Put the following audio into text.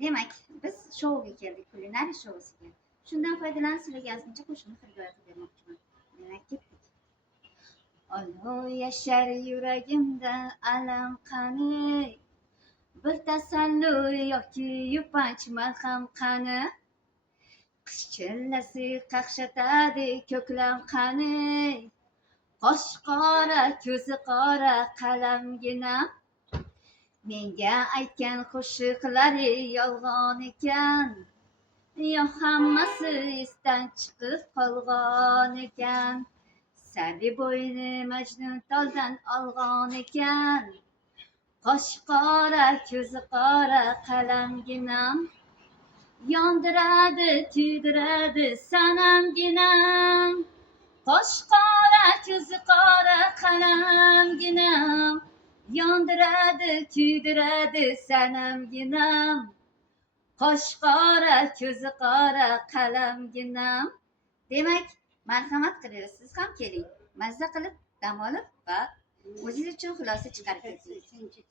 Demak, biz shouga keldik, kulinariya shousiga. Shundan foydalanib sizlarga ozgincha qo'shiqni hikoya qilib bermoqchiman. Demak, ketdik. Olov yashar yuragimda alam qani, bir tasalli yoki yupanch malham qani, qish chillasi qaqshatadi ko'klam qani, qoshi qora ko'zi qora qalamginam, menga aytgan qo'shiqlari yolg'on ekan, yo hammasi esdan chiqib qolgan ekan. Sarvi bo'yni Majnun toldan olg'on ekan, qoshi qora ko'zi qora qalamginam, yondiradi kuydiradi sanamginam, qoshi qora ko'zi qora qalamginam, yondiradi kuydiradi sanamginam, qoshi qora ko'zi qora qalamginam. Demak, marhamat qilib siz ham keling, mazza qilib dam olib va o'zingiz uchun xulosa chiqarib keting.